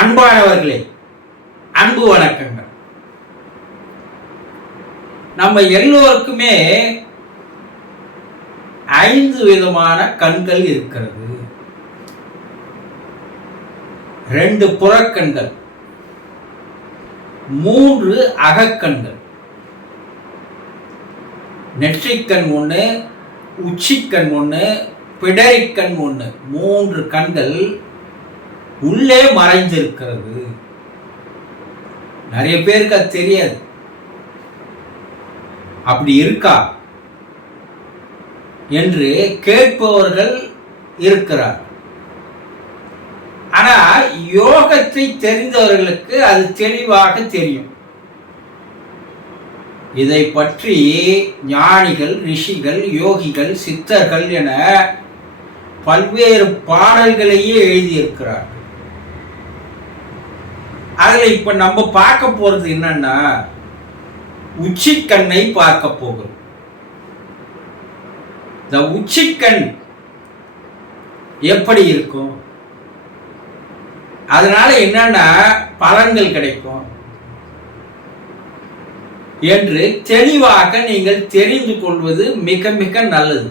அன்பானவர்களே, அன்பு வணக்கங்கள். நம்ம எல்லோருக்குமே 5 விதமான கண்கள் இருக்கிறது. 2 புறக்கண்கள், 3 அகக்கண்கள். நெற்றிக்கண் 1, உச்சிக்கண் 1, பிடரிக்கண் 1. 3 கண்கள் உள்ளே மறைந்திருக்கிறது. நிறைய பேருக்கு அது தெரியாது. அப்படி இருக்கா என்று கேட்பவர்கள் இருக்கிறார். ஆனா யோகத்தை தெரிந்தவர்களுக்கு அது தெளிவாக தெரியும். இதை பற்றி ஞானிகள், ரிஷிகள், யோகிகள், சித்தர்கள் என பல்வேறு பாடல்களையே எழுதியிருக்கிறார்கள். அதில் இப்ப நம்ம பார்க்க போறது என்னன்னா, உச்சிக்கண்ணை பார்க்க போகிறோம். இந்த உச்சிக்கண் எப்படி இருக்கும், அதனால என்னன்னா பலன்கள் கிடைக்கும் என்று தெளிவாக நீங்கள் தெரிந்து கொள்வது மிக மிக நல்லது.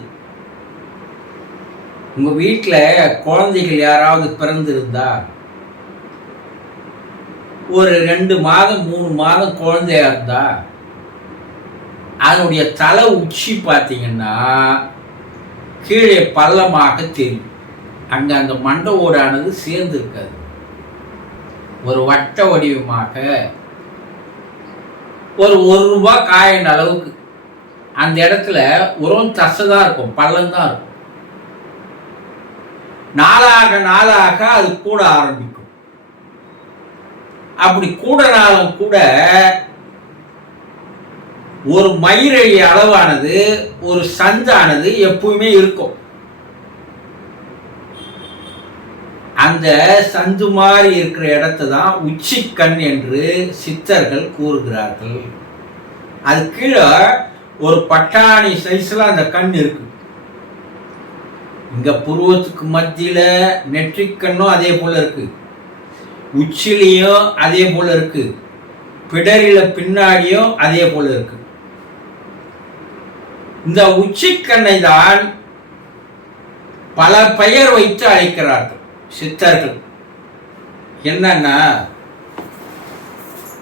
உங்க வீட்டில் குழந்தைகள் யாராவது பிறந்திருந்தா, ஒரு 2 மாதம் 3 மாதம் குழந்தையா இருந்தா, அதனுடைய தலை உச்சி பார்த்தீங்கன்னா கீழே பள்ளமாக தெரியும். அங்க அந்த மண்டை ஓடானது சேர்ந்து இருக்காது. ஒரு வட்ட வடிவமாக ஒரு ரூபாய் காயின் அளவுக்கு அந்த இடத்துல உரம் தசைதான் இருக்கும், பள்ளம் தான் இருக்கும். நாளாக நாளாக அது கூட ஆரம்பிக்கும். அப்படி கூடனாலும் கூட ஒரு மயிரழி அளவானது, ஒரு சந்தானது எப்பவுமே இருக்கும். அந்த சந்து மாதிரி இருக்கிற இடத்தை தான் உச்சிக்கண் என்று சித்தர்கள் கூறுகிறார்கள். அது கீழே ஒரு பட்டாணி சைஸ்ல அந்த கண் இருக்கு. இங்க புருவத்துக்கு மத்தியில நெற்றிக்கண்ணும் அதே போல இருக்கு, உச்சிலையும் அதே போல இருக்கு, பிடரில பின்னாடியும் அதே போல இருக்கு. இந்த உச்சிக்கண்ணை தான் பல பெயர் வைத்து அழைக்கிறார்கள் சித்தர்கள். என்னன்னா,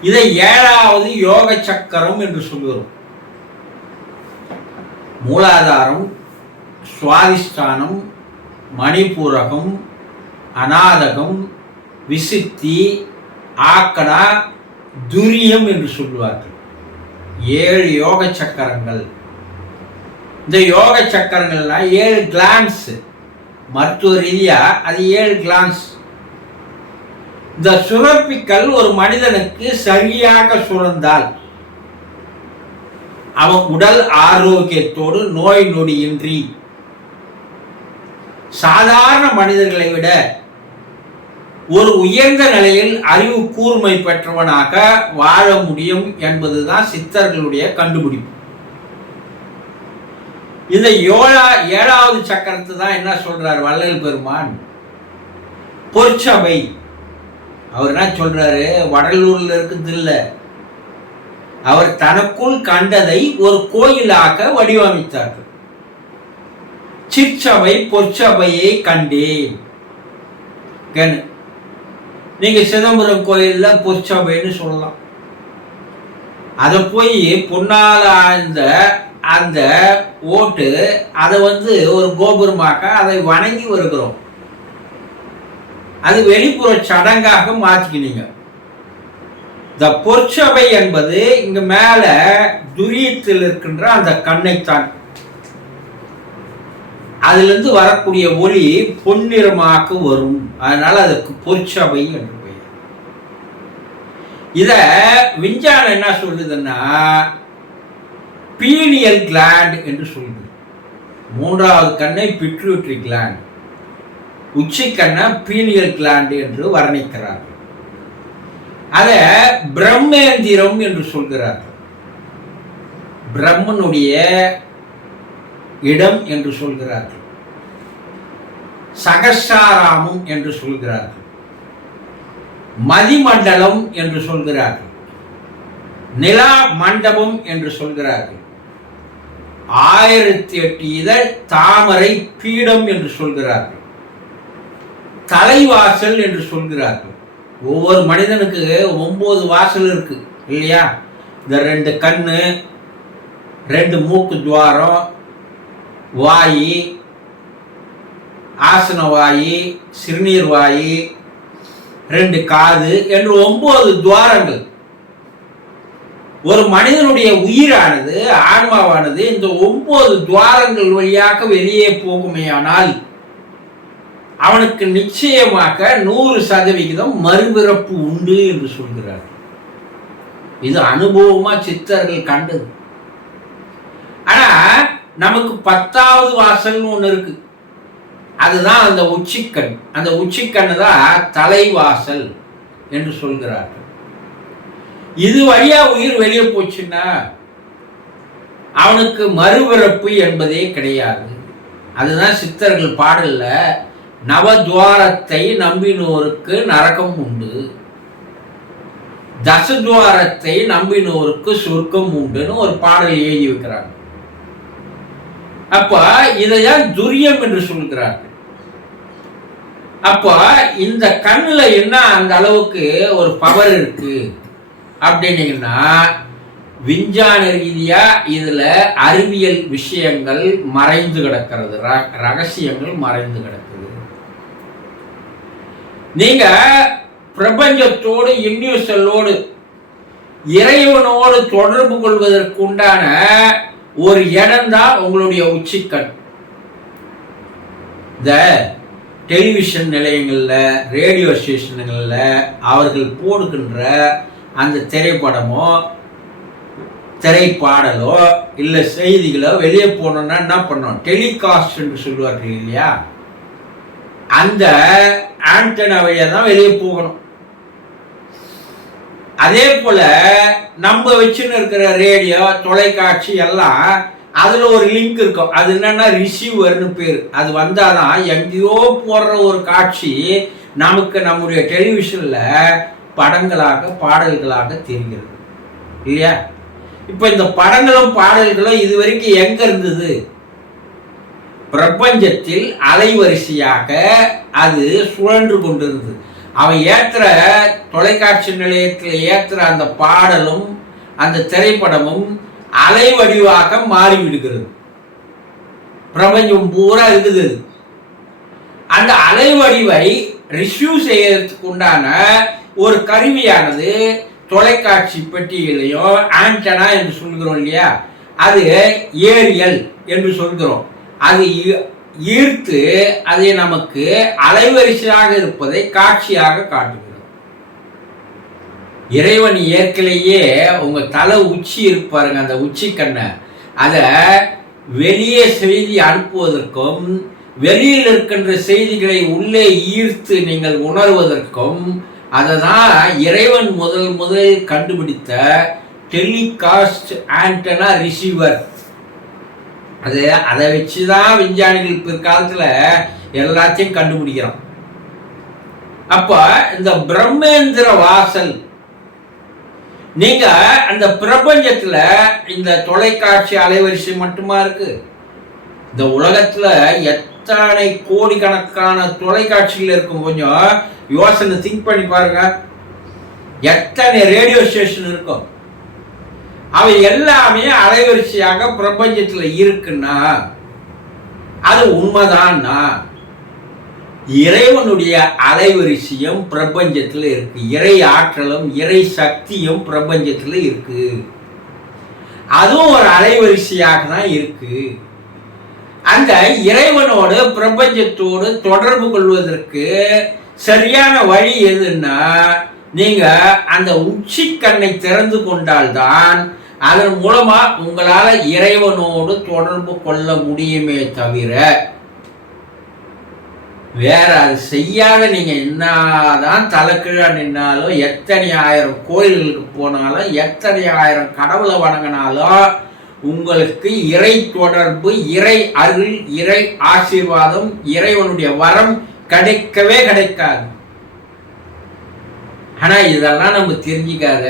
இதை 7வது யோக சக்கரம் என்று சொல்கிறோம். மூலாதாரம், சுவாதிஷ்டானம், மணிபூரகம், அநாதகம், விசுத்தி, ஆக்கடா, துரியம் என்று சொல்லுவார்கள். 7 யோக சக்கரங்கள். இந்த யோக சக்கரங்கள்லாம் 7 கிளான்ஸ். மருத்துவ ரீதியா அது 7 கிளான்ஸ். இந்த சுரப்பிகள் ஒரு மனிதனுக்கு சரியாக சுரந்தால் அவன் உடல் ஆரோக்கியத்தோடு நோய் நொடியின்றி சாதாரண மனிதர்களை விட ஒரு உயர்ந்த நிலையில் அறிவு கூர்மை பெற்றவனாக வாழ முடியும் என்பதுதான் சித்தர்களுடைய கண்டுபிடிப்பு. இந்த 7வது சக்கரத்தை தான் என்ன சொல்றார் வள்ளல் பெருமான்? பொற்சபை. அவர் என்ன சொல்றாரு? வடலூர்ல இருக்குது இல்ல, அவர் தனக்குள் கண்டதை ஒரு கோயிலாக வடிவமைத்தார்கள். சிற்சபை பொற்சபையை கண்டேன். நீங்க சிதம்பரம் கோயில்ல பொற்சபைன்னு சொல்லலாம். அதை போய் பொன்னால அந்த ஓட்டு அதை ஒரு கோபுரமாக அதை வணங்கி வருகிறோம். அது வெளிப்புற சடங்காக மாற்றிக்கினீங்க. இந்த பொற்சபை என்பது இங்க மேல துரியத்தில் இருக்கின்ற அந்த கண்ணைத்தான். அதுல இருந்து வரக்கூடிய ஒளி பொன்னிறமாக வரும். அதனால அதுக்கு பொற்சபை என்று பெயர். இத விஞ்ஞானம் என்ன சொல்லுதுன்னா பீனியல் கிளாண்ட் என்று சொல்லுது. 3வது கண்ணை பிட்யூட்டரி கிளாண்ட், உச்சி கண்ணை பீனியல் கிளாண்ட் என்று வர்ணிக்கிறார்கள். அத பிரம்மேந்திரம் என்று சொல்கிறார்கள். பிரம்மனுடைய இடம் என்று சொல்கிறார்கள். சகசாராமம் என்று சொல்கிறார்கள். மதிமண்டலம் என்று சொல்கிறார்கள், நிலா மண்டபம் என்று சொல்கிறார்கள், 1008 இதழ் தாமரை பீடம் என்று சொல்கிறார்கள், தலைவாசல் என்று சொல்கிறார்கள். ஒவ்வொரு மனிதனுக்கு 9 வாசல் இருக்கு இல்லையா? இந்த 2 கண்ணு, 2 மூக்கு துவாரம், வாயி, ஆசன வாயி, சிறுநீர் வாயி, 2 காது என்று 9 துவாரங்கள். ஒரு மனிதனுடைய உயிரானது, ஆன்மாவானது இந்த 9 துவாரங்கள் வழியாக வெளியே போகுமேயானால் அவனுக்கு நிச்சயமாக 100% மறுபிறப்பு உண்டு என்று சொல்கிறார். இது அனுபவமா சித்தர்கள் கண்டது. ஆனா நமக்கு 10வது வாசல்னு ஒண்ணு இருக்கு, அதுதான் அந்த உச்சிக்கண். அந்த உச்சிக்கண்ணு தான் தலைவாசல் என்று சொல்கிறார்கள். இது வழியா உயிர் வெளியே போச்சுன்னா அவனுக்கு மறுபிறப்பு என்பதே கிடையாது. அதுதான் சித்தர்கள் பாடல்ல நவத்வாரத்தை நம்பினோருக்கு நரகம் உண்டு, தசத்வாரத்தை நம்பினோருக்கு சொர்க்கம் உண்டுன்னு ஒரு பாடல் எழுதி வைக்கிறாங்க. அப்ப இதைதான் துரியம் என்று சொல்கிறார்கள். அப்ப இந்த கண்ணுல என்ன அந்த அளவுக்கு ஒரு பவர் இருக்கு அப்படின்னீங்கன்னா, விஞ்ஞான ரீதியா இதுல அறிவியல் விஷயங்கள் மறைந்து கிடக்கிறது, ரகசியங்கள் மறைந்து கிடக்குது. நீங்க பிரபஞ்சத்தோடு, யூனிவர்சலோடு, இறைவனோடு தொடர்பு கொள்வதற்கு உண்டான ஒரு இடம் தான் உங்களுடைய உச்சிக்கண். இந்த டெலிவிஷன் நிலையங்கள்ல, ரேடியோ ஸ்டேஷன்கள்ல அவர்கள் போடுகின்ற அந்த திரைப்படமோ திரைப்பாடலோ இல்லை செய்திகளோ வெளியே போனோம்னா என்ன பண்ணோம்? டெலிகாஸ்ட் என்று சொல்லுவார்கள் இல்லையா? அந்த ஆண்டனா வழியா தான் வெளியே போகணும். அதே போல நம்ம வச்சுன்னு இருக்கிற ரேடியோ, தொலைக்காட்சி எல்லாம் அதுல ஒரு லிங்க் இருக்கும். அது என்னன்னா ரிசீவர்னு பேர். அது வந்தாதான் எங்கேயோ போடுற ஒரு காட்சி நமக்கு நம்முடைய டெலிவிஷன்ல படங்களாக, பாடல்களாக தெரிகிறது இல்லையா? இப்ப இந்த படங்களும் பாடல்களும் இது வரைக்கும் எங்க இருந்தது? பிரபஞ்சத்தில் அலைவரிசையாக அது சுழன்று கொண்டிருந்தது. அவன் ஏற்றுற தொலைக்காட்சி நிலையத்தில் ஏற்றுற அந்த பாடலும் அந்த திரைப்படமும் அலை வடிவாக மாறிவிடுகிறது. பிரபஞ்சம் பூரா இருக்குது. அந்த அலை வடிவை ரிசீவ் செய்யறதுக்கு உண்டான ஒரு கருவியானது தொலைக்காட்சி பெட்டிகளையும் ஆண்டனா என்று சொல்கிறோம் இல்லையா? அது ஏரியல் என்று சொல்கிறோம். அது ஈர்த்து அதை நமக்கு அலைவரிசையாக இருப்பதை காட்சியாக காட்டுகிறது. இறைவன் இயற்கையிலேயே உங்க தலை உச்சி இருப்பாருங்க, அந்த உச்சி கண்ணை அதை வெளியே செய்தி அனுப்புவதற்கும் வெளியில் இருக்கின்ற செய்திகளை உள்ளே ஈர்த்து நீங்கள் உணர்வதற்கும் அதை தான் இறைவன் முதல் கண்டுபிடித்த டெலிகாஸ்ட் ஆண்டனா ரிசீவர். அதை வச்சுதான் விஞ்ஞானிகள் பிற்காலத்துல எல்லாத்தையும் கண்டுபிடிக்கிறோம். அப்ப இந்த பிரம்மேந்திர வாசல், நீங்க அந்த பிரபஞ்சத்துல இந்த தொலைக்காட்சி அலைவரிசை மட்டுமா இருக்கு? இந்த உலகத்துல எத்தனை கோடிக்கணக்கான தொலைக்காட்சிகள் இருக்கும்? கொஞ்சம் யோசனை திங்க் பண்ணி பாருங்க. எத்தனை ரேடியோ ஸ்டேஷன் இருக்கும்? அவை எல்லாமே அலைவரிசையாக பிரபஞ்சத்துல இருக்குன்னா அது உண்மைதான்னா இறைவனுடைய அலைவரிசையும் பிரபஞ்சத்துல இருக்கு, இறை ஆற்றலும் இறை சக்தியும் பிரபஞ்சத்துல இருக்கு. அதுவும் ஒரு அலைவரிசையாக தான் இருக்கு. அந்த இறைவனோடு பிரபஞ்சத்தோடு தொடர்பு கொள்வதற்கு சரியான வழி எதுன்னா, நீங்க அந்த உச்சி கண்ணை திறந்து கொண்டால்தான் அதன் மூலமா உங்களால இறைவனோடு தொடர்பு கொள்ள முடியுமே தவிர வேற அது செய்யாத நீங்க என்னதான் தலைக்கீழா நின்னாலும், எத்தனை ஆயிரம் கோயில்களுக்கு போனாலும், எத்தனை ஆயிரம் கடவுளை வணங்கினாலும் உங்களுக்கு இறை தொடர்பு, இறை அருள், இறை ஆசீர்வாதம், இறைவனுடைய வரம் கிடைக்கவே கிடைக்காது. ஆனா இதெல்லாம் நம்ம தெரிஞ்சிக்காத.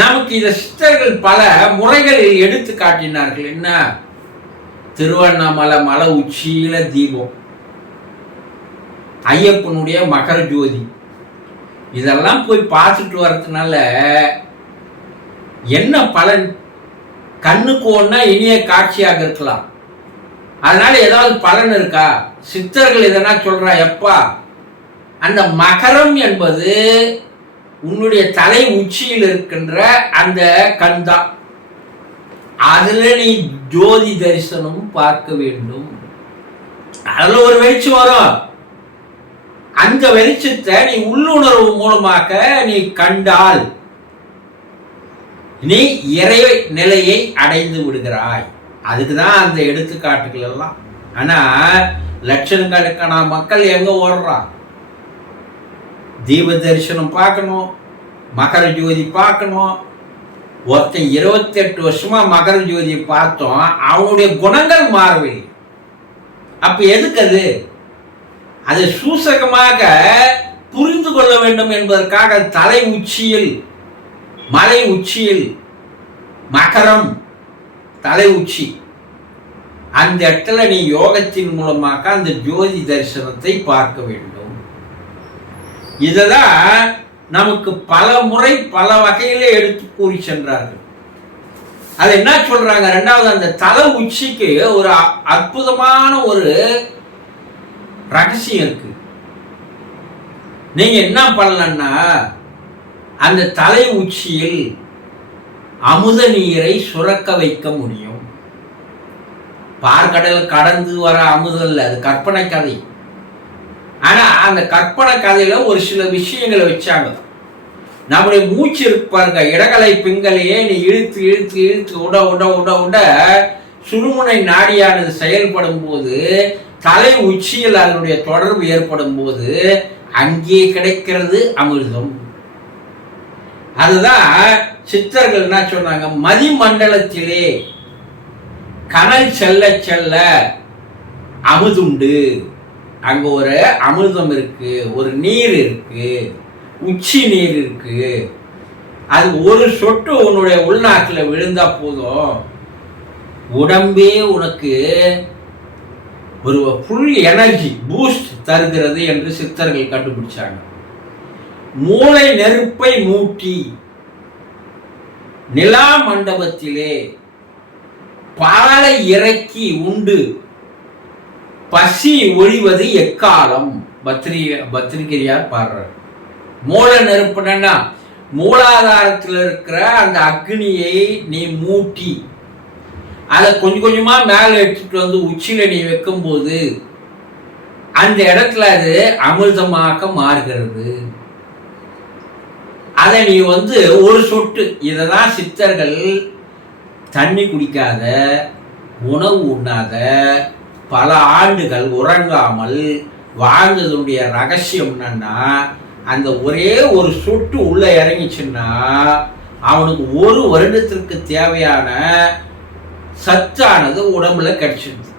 நமக்கு இந்த சித்தர்கள் பல முறைகளில் எடுத்து காட்டினார்கள். என்ன? திருவண்ணாமலை மலை உச்சியில தீபம், ஐயப்பனுடைய மகர ஜோதி, இதெல்லாம் போய் பார்த்துட்டு வர்றதுனால என்ன பலன்? கண்ணுக்கு ஒன்னா இனிய காட்சியாக இருக்கலாம், அதனால ஏதாவது பலன் இருக்கா? சித்தர்கள் இதனா சொல்றா, எப்பா அந்த மகரம் என்பது உன்னுடைய தலை உச்சியில் இருக்கின்ற அந்த கண் தான். அதுல நீ ஜோதி தரிசனம் பார்க்க வேண்டும். அதுல ஒரு வெளிச்சம் வரும். அந்த வெளிச்சத்தை நீ உள்ளுணர்வு மூலமாக நீ கண்டால் நீ இறை நிலையை அடைந்து விடுகிறாய். அதுக்குதான் அந்த எடுத்துக்காட்டுகள் எல்லாம். ஆனா லட்சக்கணக்கான மக்கள் எங்க ஓடுறா? தீப தரிசனம் பார்க்கணும், மகர ஜோதி பார்க்கணும். ஒருத்தன் 28 வருஷமா மகர ஜோதியை பார்த்தோம், அவனுடைய குணங்கள் மாறவில்லை. அப்ப எதுக்கு அது? அதை சூசகமாக புரிந்து கொள்ள வேண்டும் என்பதற்காக தலை உச்சியில், மலை உச்சியில் மகரம் தலை உச்சி, அந்த இடத்துல நீ யோகத்தின் மூலமாக அந்த ஜோதி தரிசனத்தை பார்க்க வேண்டும். இததான் நமக்கு பல முறை பல வகையிலே எடுத்து கூறி சென்றார்கள். அது என்ன சொல்றாங்க? ரெண்டாவது, அந்த தலை உச்சிக்கு ஒரு அற்புதமான ஒரு ரகசியம் இருக்கு. நீங்க என்ன பண்ணலன்னா, அந்த தலை உச்சியில் அமுத நீரை சுரக்க வைக்க முடியும். பார்க்கடல் கடந்து வர அமுதம் இல்லை, அது கற்பனை கதை. ஆனா அந்த கற்பனை கதையில ஒரு சில விஷயங்களை வச்சாங்க. நம்முடைய மூச்சு இருப்பாருங்க, இடகலை பிங்களையே நீ இழுத்து இழுத்து இழுத்து உட உட உட உட சுழுமுனை நாடியானது செயல்படும் போது, தலை உச்சியில் அதனுடைய தொடர்பு ஏற்படும் போது அங்கே கிடைக்கிறது அமிர்தம். அதுதான் சித்தர்கள் என்ன சொன்னாங்க? மதிமண்டலத்திலே கனல் செல்ல செல்ல அமுதுண்டு. அங்க ஒரு அமிர்தம் இருக்கு, ஒரு நீர் இருக்கு, உச்சி நீர் இருக்கு. அது ஒரு சொட்டு உன்னுடைய உள்நாட்டில் விழுந்தா போதும், உடம்பே உனக்கு ஒரு ஃபுல் எனர்ஜி பூஸ்ட் தருகிறது என்று சித்தர்கள் கண்டுபிடிச்சாங்க. மூளை நெருப்பை மூட்டி நிலா மண்டபத்திலே பாலை இறக்கி உண்டு பசி ஒழிவது எக்காலம். பத்திரிகையார் பாடுறார். மூல நெருப்புனா மூலாதாரத்தில் இருக்கிற அந்த அக்னியை நீ மூட்டி அதை கொஞ்சம் கொஞ்சமா மேல எடுத்துட்டு வந்து உச்சியில நீ வைக்கும் போது அந்த இடத்துல அது அமிர்தமாக மாறுகிறது. அதை நீ ஒரு சொட்டு, இததான் சித்தர்கள் தண்ணி குடிக்காத, உணவு உண்ணாத, பல ஆண்டுகள் உறங்காமல் வாழ்ந்ததுடைய ரகசியம் என்னன்னா, அந்த ஒரே ஒரு சொட்டு உள்ள இறங்கிச்சுன்னா அவனுக்கு ஒரு வருடத்திற்கு தேவையான சத்தானது உடம்புல கிடைச்சிருது.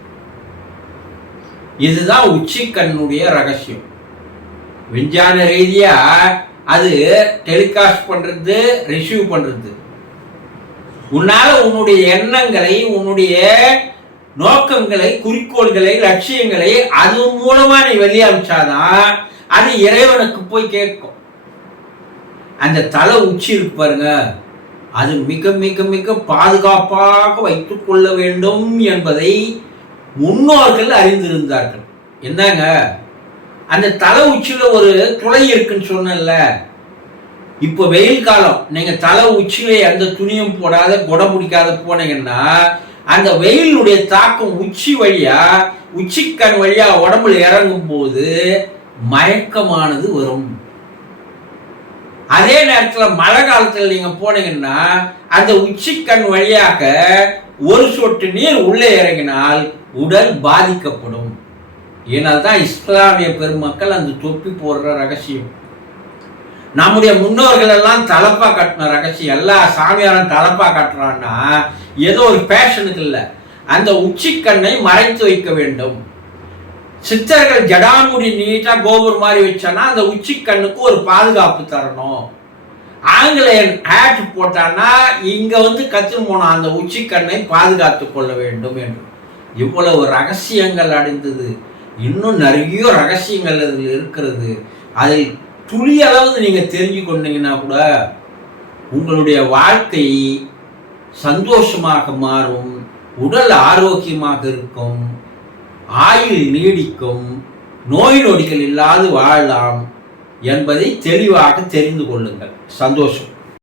இதுதான் உச்சிக்கண்ணுடைய ரகசியம். விஞ்ஞான ரீதியா அது டெலிகாஸ்ட் பண்றது, ரிசீவ் பண்றது. உன்னால உன்னுடைய எண்ணங்களை, உன்னுடைய நோக்கங்களை, குறிக்கோள்களை, லட்சியங்களை அது மூலமா நீ வெளியமிச்சாதான் அது இறைவனுக்கு போய் கேட்கும். அந்த தலை உச்சி இருப்பாருங்க, அது மிக மிக மிக பாதுகாப்பாக வைத்துக் கொள்ள வேண்டும் என்பதை முன்னோர்கள் அறிந்திருந்தார்கள். என்னங்க, அந்த தலை உச்சியில ஒரு துளை இருக்குன்னு சொன்னல. இப்போ வெயில் காலம், நீங்க தலை உச்சியில எந்த துணியும் போடாத, குடை பிடிக்காத போனீங்கன்னா அந்த வெயிலுடைய தாக்கம் உச்சி வழியா, உச்சிக்கண் வழியா உடம்புல இறங்கும் போது மயக்கமானது வரும். அதே நேரத்தில் மழை காலத்தில் நீங்க போனீங்கன்னா அந்த உச்சிக்கண் வழியாக ஒரு சொட்டு நீர் உள்ளே இறங்கினால் உடல் பாதிக்கப்படும். ஏனால்தான் இஸ்லாமிய பெருமக்கள் அந்த தொப்பி போடுற ரகசியம். நம்முடைய முன்னோர்கள் எல்லாம் தலப்பா கட்டின ரகசியம். எல்லா சாமியாரும் தலப்பா கட்டுறான்னா ஏதோ ஒரு பேஷனுக்கு இல்லை, அந்த உச்சிக்கண்ணை மறைத்து வைக்க வேண்டும். சித்தர்கள் ஜடாமுடி நீட்டா கோபுரம் மாதிரி வச்சானா அந்த உச்சி கண்ணுக்கு ஒரு பாதுகாப்பு தரணும். ஆங்கிலேயன் ஆட் போட்டானா இங்க வந்து கத்து போனா அந்த உச்சி கண்ணை பாதுகாத்து கொள்ள வேண்டும் என்று. இவ்வளவு ரகசியங்கள் அடைந்தது. இன்னும் நிறைய ரகசியங்கள் அதில் இருக்கிறது. அதில் துளியளவு நீங்க தெரிஞ்சு கொண்டீங்கன்னா கூட உங்களுடைய வாழ்க்கை சந்தோஷமாக மாறும், உடல் ஆரோக்கியமாக இருக்கும், ஆயுள் நீடிக்கும், நோய் நொடிகள் இல்லாது வாழலாம் என்பதை தெளிவாக தெரிந்து கொள்ளுங்கள். சந்தோஷம்.